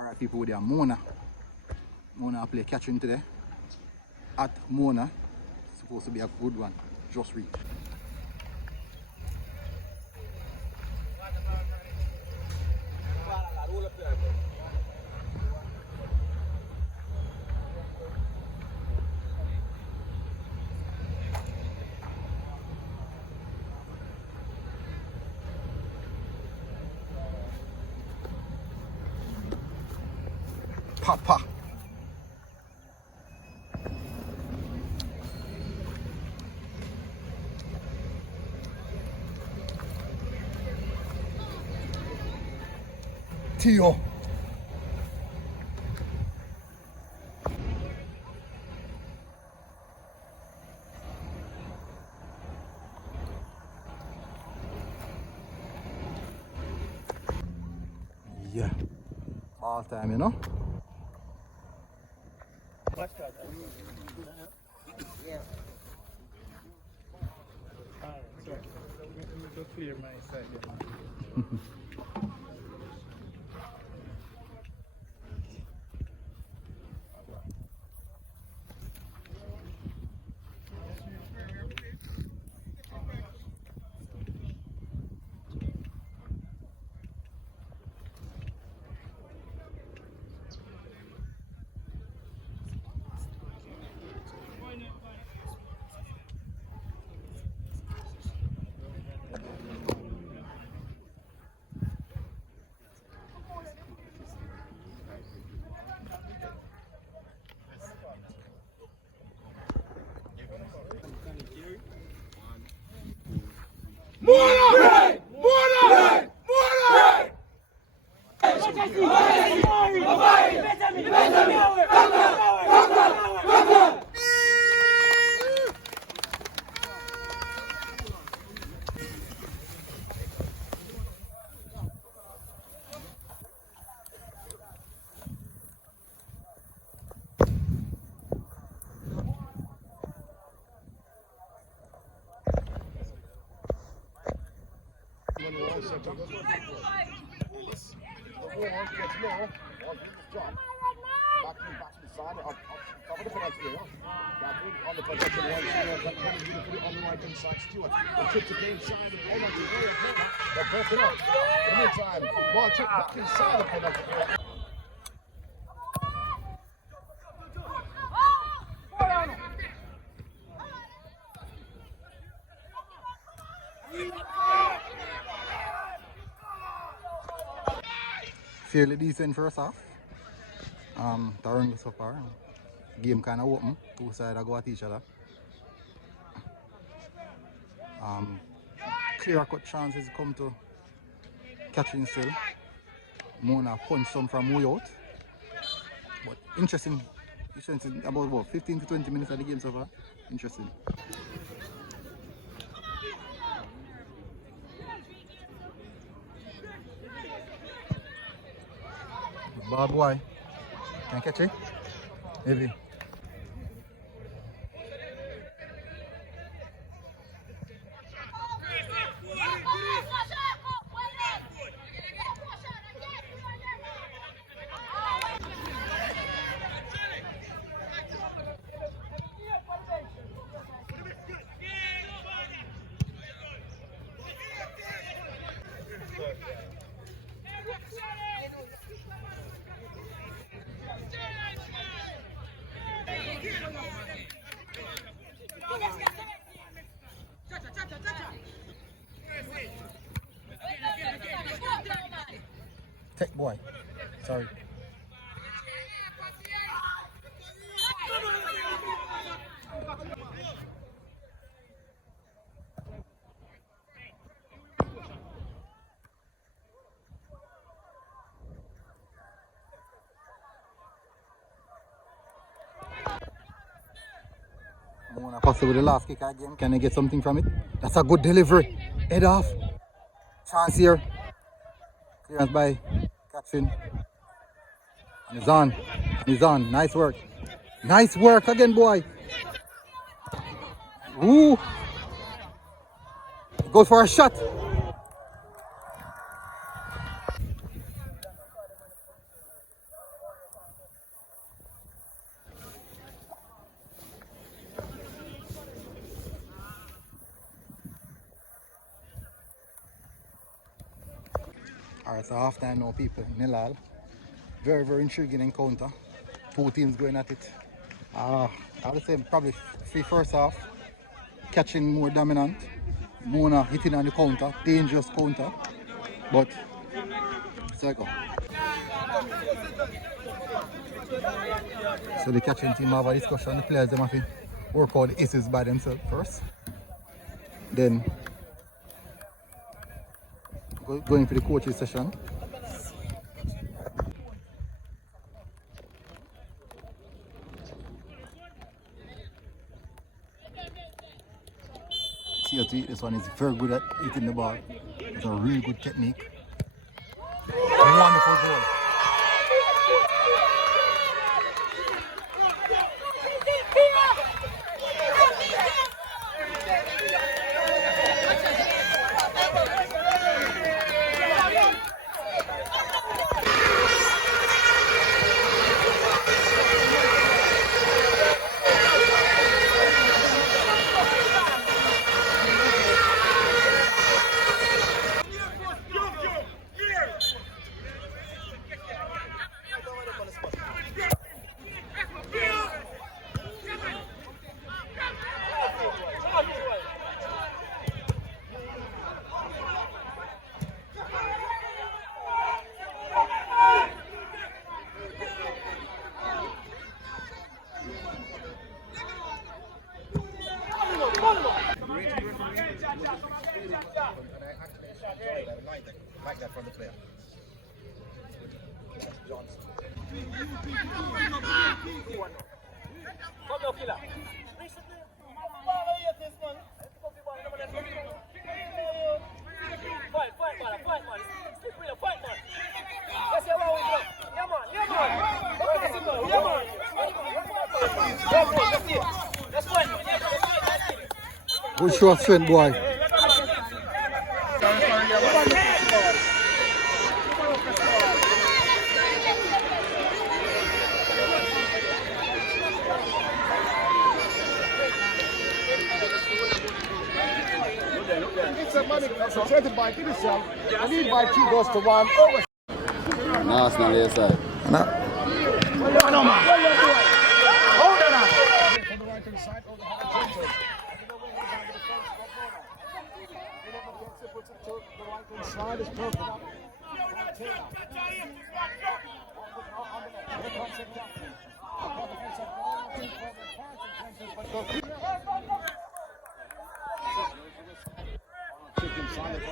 Alright, people, with their Moana. Moana play catching today. At Moana. Supposed to be a good one. Just reach. Papa. Tio. Yeah. All time, you know? Watch that. Yeah. Alright, so let me go clear my side here. Moana! Moana! Moana! Fairly decent first half. Turn so far. Game kind of open. Two sides go at each other. Clear cut chances come to catching still. Moana punch some from way out. But interesting about what 15 to 20 minutes of the game so far. Interesting. Bad boy. Can I catch it? Heavy. Tech boy. Sorry. Moana possibly the last kick again. Can I get something from it? That's a good delivery. Head off. Chance here. Clearance by Catherine. And he's on. And he's on. Nice work. Nice work again, boy. Ooh. Goes for a shot. Alright, so half time now, people. Nilal. Very, very intriguing encounter. Two teams going at it. I would say probably first half. Catching more dominant. Moana hitting on the counter. Dangerous counter. But, cycle. So the catching team have a discussion. The players them have to work out the issues by themselves first. Then going for the coaching session. TOT, this one is very good at hitting the ball. It's a really good technique. Wonderful goal. Like that from the player. Good show of strength, boy. It's a money, so try to buy it yourself. I need buy 2 goes to 1. No, it's not the other side. No. No, man. Hold on. From the right hand side, over the side is broken up. Chicken side.